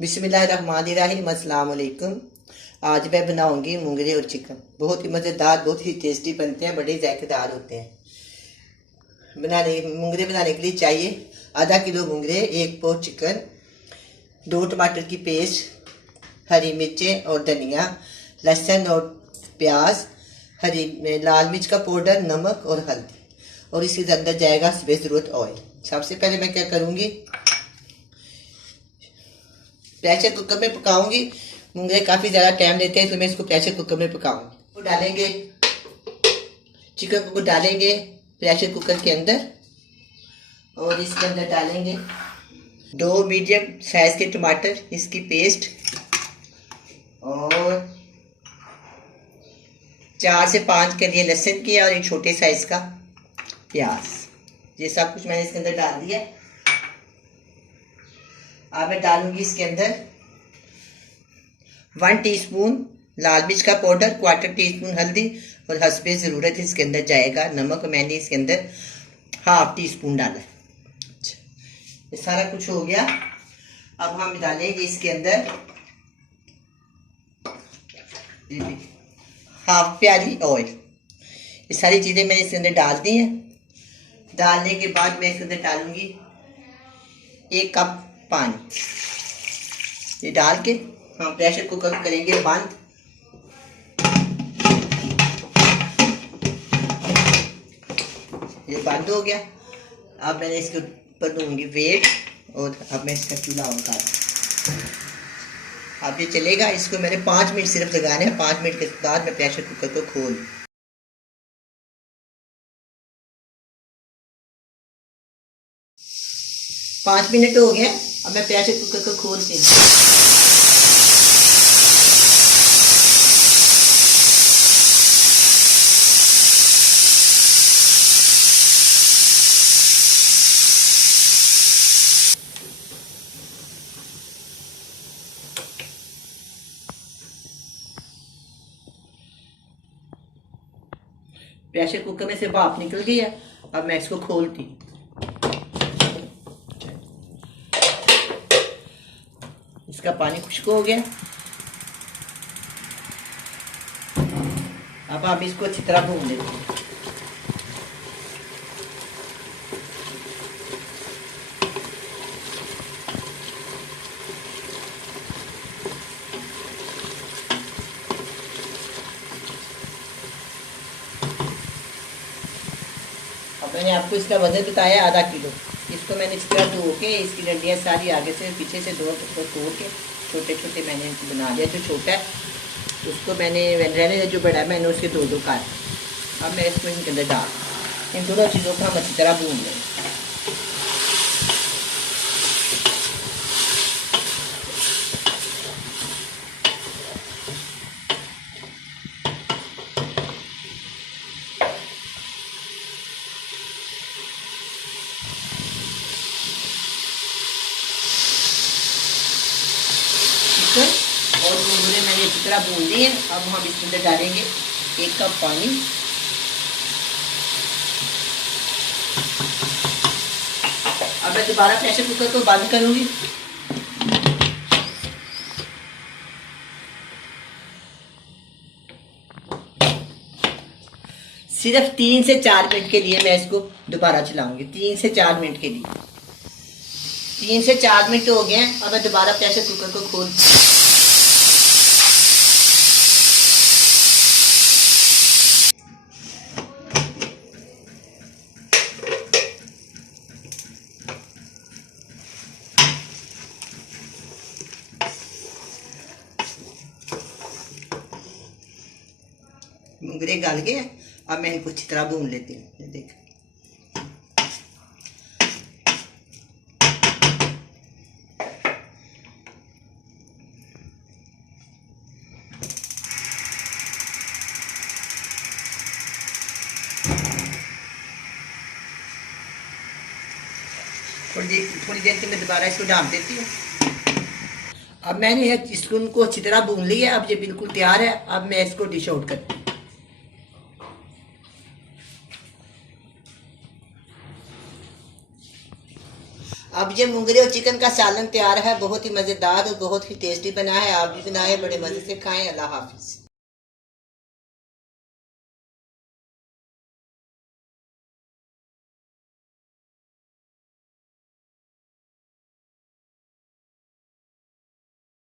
बिस्मिल्लाहिर्रहमानिर्रहीम। अस्सलाम वालेकुम। आज मैं बनाऊंगी मुंगरे और चिकन। बहुत ही मज़ेदार, बहुत ही टेस्टी बनते हैं, बड़े जायकेदार होते हैं। मुंगरे बनाने के लिए चाहिए आधा किलो मुंगरे, एक पाव चिकन, 2 टमाटर की पेस्ट, हरी मिर्चें और धनिया, लहसुन और प्याज, लाल मिर्च का पाउडर, नमक और हल्दी। और इसके अंदर जाएगा बेज़रूरत ऑयल। सबसे पहले मैं क्या करूँगी, प्रेशर कुकर में पकाऊंगी। मुंगरे काफ़ी ज़्यादा टाइम लेते हैं, तो मैं इसको प्रेशर कुकर में पकाऊंगी। तो डालेंगे चिकन को डालेंगे प्रेशर कुकर के अंदर, और इसके अंदर डालेंगे 2 मीडियम साइज के टमाटर, इसकी पेस्ट, और 4 से 5 के लिए लहसुन की, और एक छोटे साइज का प्याज। ये सब कुछ मैंने इसके अंदर डाल दिया। अब मैं डालूंगी इसके अंदर 1 टीस्पून लाल मिर्च का पाउडर, 1/4 टीस्पून हल्दी, और हस्बे ज़रूरत इसके अंदर जाएगा नमक। मैंने इसके अंदर 1/2 टीस्पून डाला। ये सारा कुछ हो गया। अब हम डालेंगे इसके अंदर 1/2 प्याली ऑयल। ये सारी चीज़ें मैंने इसके अंदर डाल दी हैं। डालने के बाद मैं इसके अंदर डालूंगी 1 कप पानी। ये डाल के हम प्रेशर कुकर करेंगे बंद। ये बंद हो गया। अब मैंने इसके ऊपर दूंगी वेट, और अब मैं इसका चूल्हा ऑन कर दूँ। अब ये चलेगा। इसको मैंने 5 मिनट सिर्फ लगाने हैं। 5 मिनट के बाद मैं प्रेशर कुकर को खोल 5 मिनट हो गए। अब मैं प्रेशर कुकर को खोलती हूँ। प्रेशर कुकर में से भाप निकल गई है। अब मैं इसको खोलती हूँ। इसका पानी खुश्क हो गया। अब आप इसको अच्छी तरह भून लेते हैं। अब मैंने आपको इसका वजन बताया आधा किलो। इसको मैंने इस तरह धो के इसकी डंडियाँ सारी आगे से पीछे से तोड़ के छोटे छोटे मैंने बना दिया। जो छोटा है उसको मैंने रहने, जो बड़ा है मैंने उसके 2 काट। अब मैं इसको इनके अंदर डाल, इन दोनों चीज़ों को हम अच्छी तरह भून लें। और मुंगरे मैंने अच्छी तरह भून लिए। अब हम इसके अंदर डालेंगे 1 कप पानी। अब मैं दोबारा प्रेशर कुकर को बंद करूंगी। सिर्फ 3 से 4 मिनट के लिए मैं इसको दोबारा चलाऊंगी। 3 से 4 मिनट के लिए। 3 से 4 मिनट हो गए। अब मैं दोबारा प्रेशर कुकर को खोल, मुंगरे गल गए। अब मैं इनको अच्छी तरह भून लेती हूँ। देख, थोड़ी देर के मैं दोबारा इसको डाल देती हूँ। अब मैंने इसको अच्छी तरह भून लिया। अब ये बिल्कुल तैयार है। अब मैं इसको डिश आउट करती हूँ। अब ये मुंगरे और चिकन का सालन तैयार है, बहुत ही मज़ेदार और बहुत ही टेस्टी बना है। आप भी बनाए, बड़े मज़े से खाएं। अल्लाह हाफिज़।